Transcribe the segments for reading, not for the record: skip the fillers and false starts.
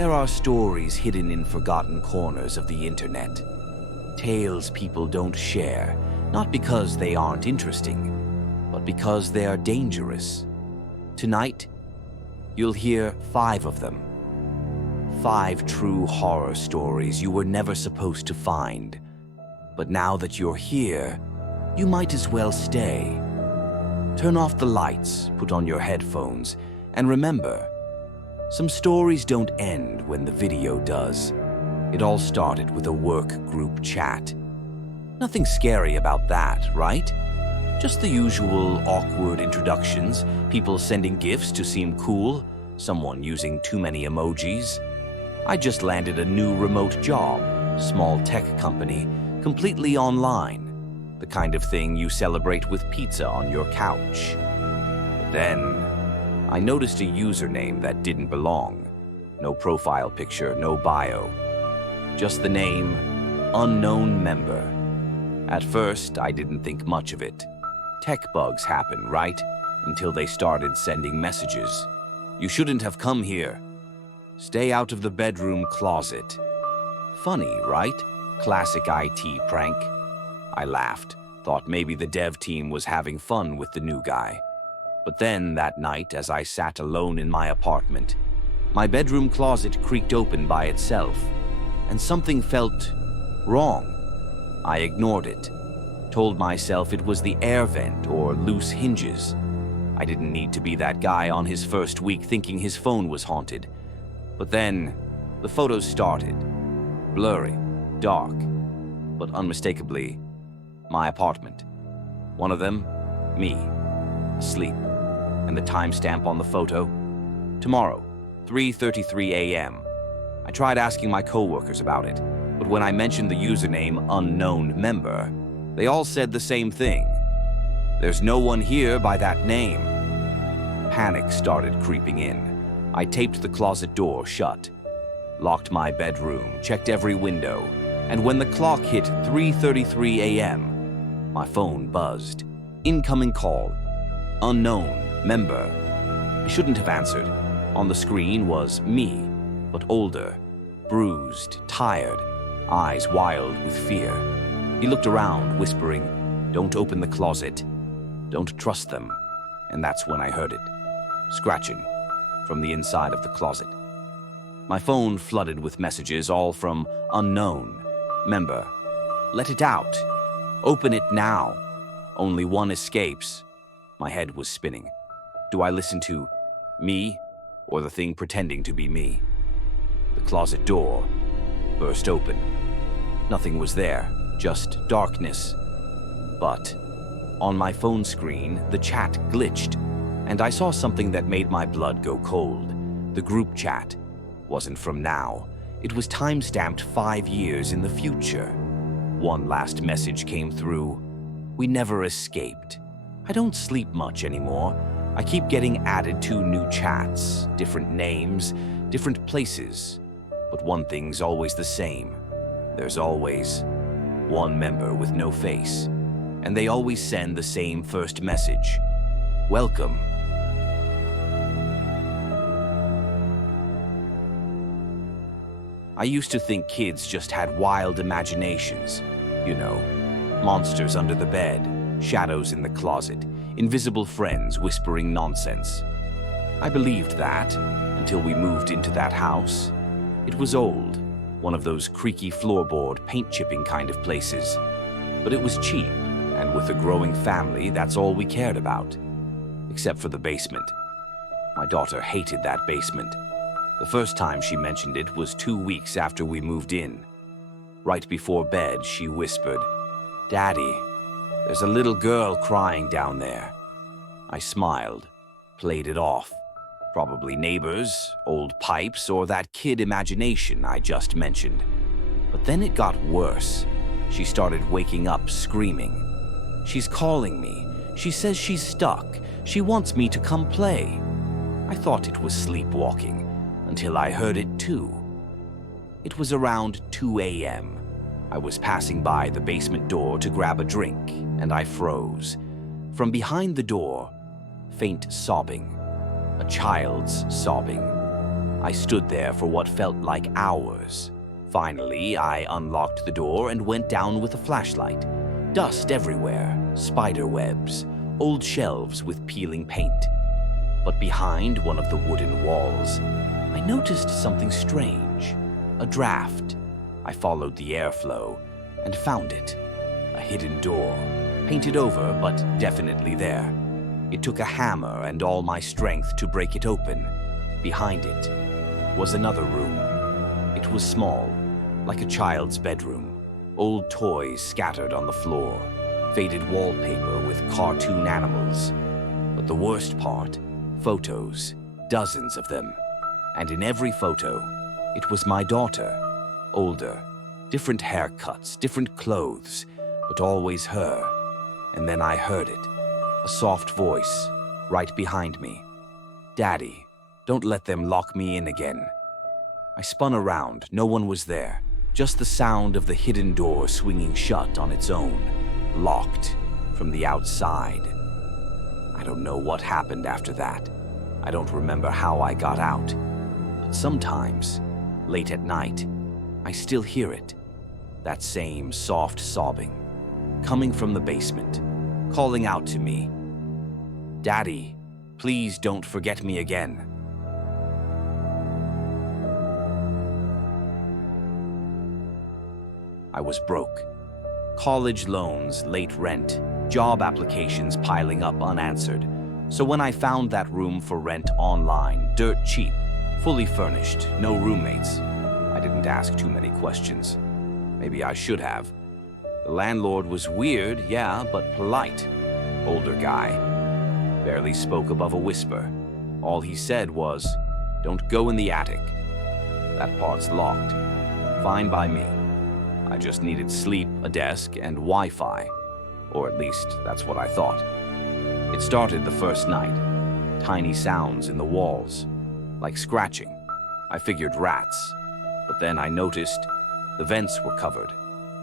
There are stories hidden in forgotten corners of the internet. Tales people don't share, not because they aren't interesting, but because they are dangerous. Tonight, you'll hear 5 of them. 5 true horror stories you were never supposed to find. But now that you're here, you might as well stay. Turn off the lights, put on your headphones, and remember, some stories don't end when the video does. It all started with a work group chat. Nothing scary about that, right? Just the usual awkward introductions, people sending gifts to seem cool, someone using too many emojis. I just landed a new remote job, small tech company, completely online. The kind of thing you celebrate with pizza on your couch. But then, I noticed a username that didn't belong. No profile picture, no bio. Just the name, unknown member. At first, I didn't think much of it. Tech bugs happen, right? Until they started sending messages. You shouldn't have come here. Stay out of the bedroom closet. Funny, right? Classic IT prank. I laughed, thought maybe the dev team was having fun with the new guy. But then that night, as I sat alone in my apartment, my bedroom closet creaked open by itself, and something felt wrong. I ignored it, told myself it was the air vent or loose hinges. I didn't need to be that guy on his first week thinking his phone was haunted. But then, the photos started. Blurry, dark, but unmistakably, my apartment. One of them, me, asleep. And the timestamp on the photo? Tomorrow, 3:33 a.m. I tried asking my coworkers about it, but when I mentioned the username unknown member, they all said the same thing. There's no one here by that name. Panic started creeping in. I taped the closet door shut, locked my bedroom, checked every window, and when the clock hit 3:33 a.m., my phone buzzed. Incoming call. Unknown member. I shouldn't have answered. On the screen was me, but older, bruised, tired, eyes wild with fear. He looked around, whispering, "Don't open the closet. Don't trust them." And that's when I heard it, scratching from the inside of the closet. My phone flooded with messages, all from unknown member. Let it out. Open it now. Only one escapes. My head was spinning. Do I listen to me or the thing pretending to be me? The closet door burst open. Nothing was there, just darkness. But on my phone screen, the chat glitched, and I saw something that made my blood go cold. The group chat wasn't from now. It was time-stamped 5 years in the future. One last message came through. We never escaped. I don't sleep much anymore. I keep getting added to new chats, different names, different places. But one thing's always the same. There's always one member with no face. And they always send the same first message. Welcome. I used to think kids just had wild imaginations. You know, monsters under the bed, shadows in the closet, invisible friends whispering nonsense. I believed that until we moved into that house. It was old, one of those creaky floorboard, paint-chipping kind of places. But it was cheap, and with a growing family, that's all we cared about. Except for the basement. My daughter hated that basement. The first time she mentioned it was 2 weeks after we moved in. Right before bed, she whispered, "Daddy, there's a little girl crying down there." I smiled, played it off. Probably neighbors, old pipes, or that kid imagination I just mentioned. But then it got worse. She started waking up screaming. She's calling me. She says she's stuck. She wants me to come play. I thought it was sleepwalking, until I heard it too. It was around 2 a.m. I was passing by the basement door to grab a drink, and I froze. From behind the door, faint sobbing. A child's sobbing. I stood there for what felt like hours. Finally, I unlocked the door and went down with a flashlight. Dust everywhere, spider webs, old shelves with peeling paint. But behind one of the wooden walls, I noticed something strange. A draft. I followed the airflow and found it. A hidden door, painted over but definitely there. It took a hammer and all my strength to break it open. Behind it was another room. It was small, like a child's bedroom. Old toys scattered on the floor, faded wallpaper with cartoon animals. But the worst part, photos, dozens of them. And in every photo, it was my daughter, older, different haircuts, different clothes, but always her. And then I heard it, a soft voice, right behind me. "Daddy, don't let them lock me in again." I spun around, no one was there, just the sound of the hidden door swinging shut on its own, locked from the outside. I don't know what happened after that. I don't remember how I got out. But sometimes, late at night, I still hear it. That same soft sobbing, coming from the basement, calling out to me, "Daddy, please don't forget me again." I was broke. College loans, late rent, job applications piling up unanswered. So when I found that room for rent online, dirt cheap, fully furnished, no roommates, I didn't ask too many questions. Maybe I should have. The landlord was weird, yeah, but polite. Older guy. Barely spoke above a whisper. All he said was, "Don't go in the attic. That part's locked." Fine by me. I just needed sleep, a desk, and Wi-Fi. Or at least, that's what I thought. It started the first night. Tiny sounds in the walls, like scratching. I figured rats. But then I noticed the vents were covered,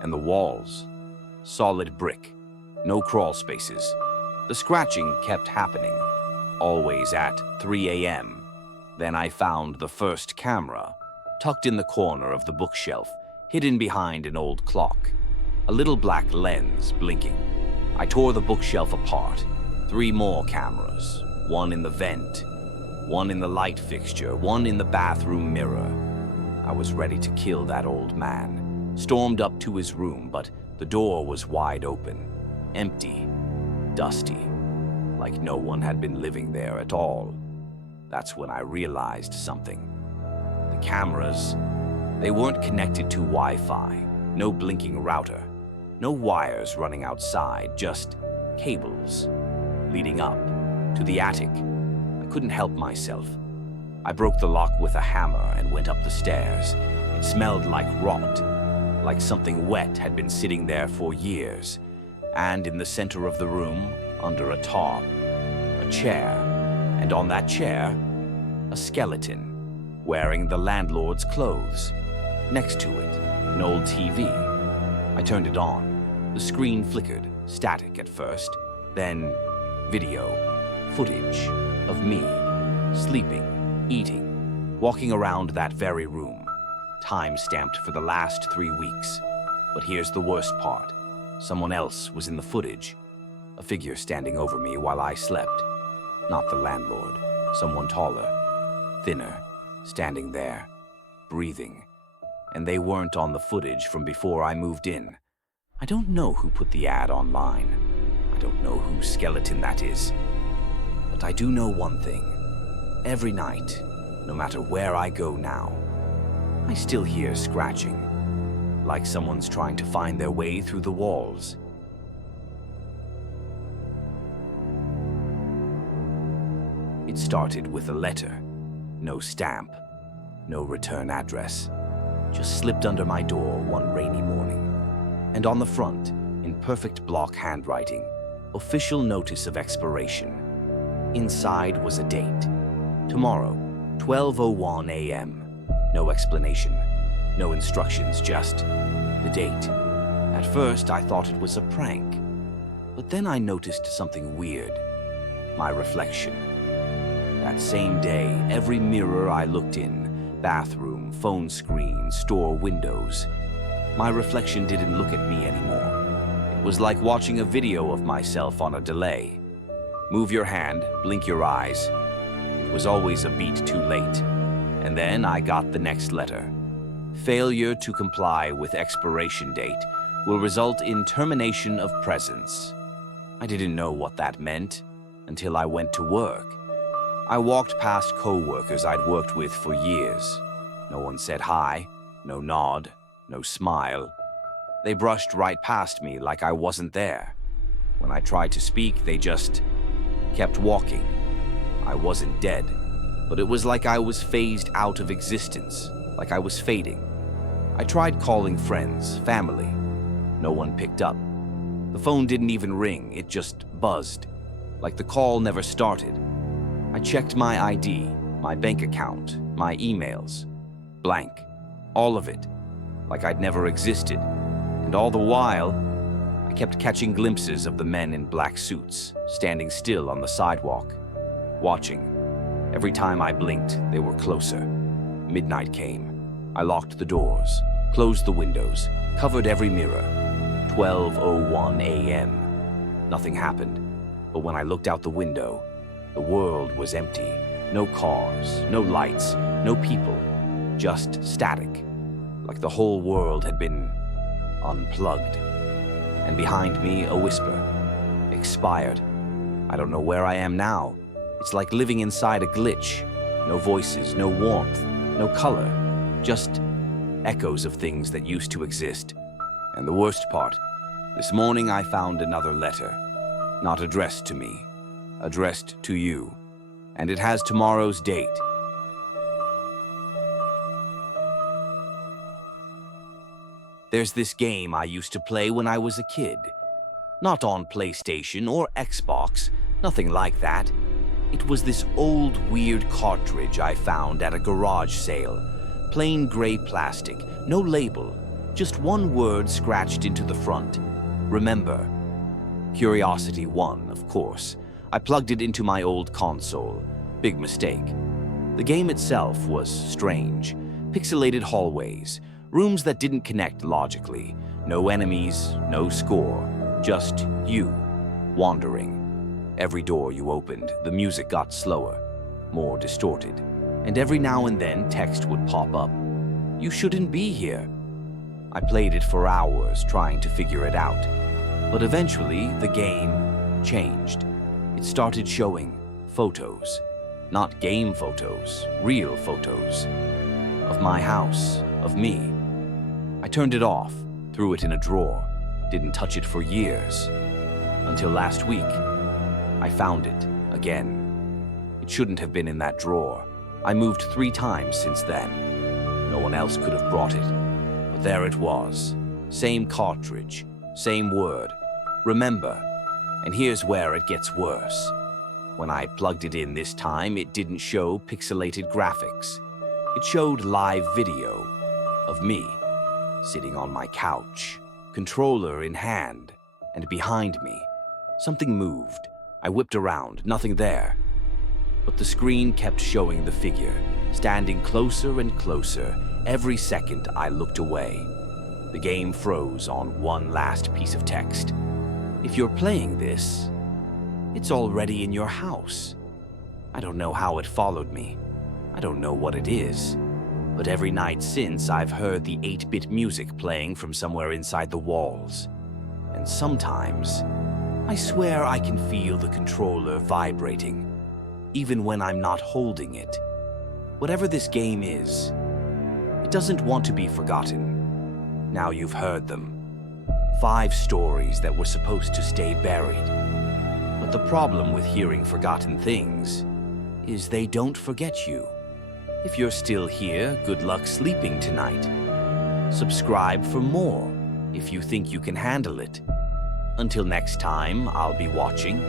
and the walls, solid brick, no crawl spaces. The scratching kept happening, always at 3 a.m. Then I found the first camera, tucked in the corner of the bookshelf, hidden behind an old clock. A little black lens blinking. I tore the bookshelf apart. 3 more cameras, one in the vent, one in the light fixture, one in the bathroom mirror. I was ready to kill that old man. Stormed up to his room, but the door was wide open, empty, dusty, like no one had been living there at all. That's when I realized something. The cameras, they weren't connected to Wi-Fi, no blinking router, no wires running outside, just cables leading up to the attic. I couldn't help myself. I broke the lock with a hammer and went up the stairs. It smelled like rot, like something wet had been sitting there for years. And in the center of the room, under a tarp, a chair, and on that chair, a skeleton, wearing the landlord's clothes. Next to it, an old TV. I turned it on. The screen flickered, static at first, then video, footage of me, sleeping, eating, walking around that very room, time stamped for the last 3 weeks. But here's the worst part. Someone else was in the footage, a figure standing over me while I slept. Not the landlord, someone taller, thinner, standing there, breathing. And they weren't on the footage from before I moved in. I don't know who put the ad online. I don't know whose skeleton that is. But I do know one thing. Every night, no matter where I go now, I still hear scratching, like someone's trying to find their way through the walls. It started with a letter. No stamp, no return address. Just slipped under my door one rainy morning. And on the front, in perfect block handwriting, official notice of expiration. Inside was a date. Tomorrow, 12:01 a.m. No explanation, no instructions, just the date. At first, I thought it was a prank. But then I noticed something weird. My reflection. That same day, every mirror I looked in, Bathroom, phone screen, store windows. My reflection didn't look at me anymore. It was like watching a video of myself on a delay. Move your hand, blink your eyes. It was always a beat too late. And then I got the next letter. Failure to comply with expiration date will result in termination of presence. I didn't know what that meant until I went to work. I walked past co-workers I'd worked with for years. No one said hi, no nod, no smile. They brushed right past me like I wasn't there. When I tried to speak, they just kept walking. I wasn't dead, but it was like I was phased out of existence, like I was fading. I tried calling friends, family. No one picked up. The phone didn't even ring, it just buzzed, like the call never started. I checked my ID, my bank account, my emails. Blank. All of it. Like I'd never existed. And all the while, I kept catching glimpses of the men in black suits, standing still on the sidewalk, watching. Every time I blinked, they were closer. Midnight came. I locked the doors, closed the windows, covered every mirror. 12:01 a.m. Nothing happened. But when I looked out the window, the world was empty. No cars, no lights, no people, just static. Like the whole world had been unplugged. And behind me, a whisper. Expired. I don't know where I am now. It's like living inside a glitch. No voices, no warmth, no color. Just echoes of things that used to exist. And the worst part, this morning I found another letter. Not addressed to me. Addressed to you. And it has tomorrow's date. There's this game I used to play when I was a kid. Not on PlayStation or Xbox, nothing like that. It was this old, weird cartridge I found at a garage sale. Plain gray plastic, no label, just one word scratched into the front. Remember. Curiosity won, of course. I plugged it into my old console. Big mistake. The game itself was strange. Pixelated hallways, rooms that didn't connect logically. No enemies, no score. Just you, wandering. Every door you opened, the music got slower, more distorted. And every now and then, text would pop up. You shouldn't be here. I played it for hours, trying to figure it out. But eventually, the game changed. It started showing photos. Not game photos, real photos. Of my house, of me. I turned it off, threw it in a drawer. Didn't touch it for years. Until last week, I found it again. It shouldn't have been in that drawer. I moved 3 times since then. No one else could have brought it. But there it was. Same cartridge, same word. Remember. And here's where it gets worse. When I plugged it in this time, it didn't show pixelated graphics. It showed live video of me, sitting on my couch, controller in hand, and behind me, something moved. I whipped around, nothing there. But the screen kept showing the figure, standing closer and closer. Every second I looked away. The game froze on one last piece of text. If you're playing this, it's already in your house. I don't know how it followed me. I don't know what it is. But every night since, I've heard the 8-bit music playing from somewhere inside the walls. And sometimes, I swear I can feel the controller vibrating, even when I'm not holding it. Whatever this game is, it doesn't want to be forgotten. Now you've heard them. 5 stories that were supposed to stay buried. But the problem with hearing forgotten things is they don't forget you. If you're still here, good luck sleeping tonight. Subscribe for more if you think you can handle it. Until next time, I'll be watching.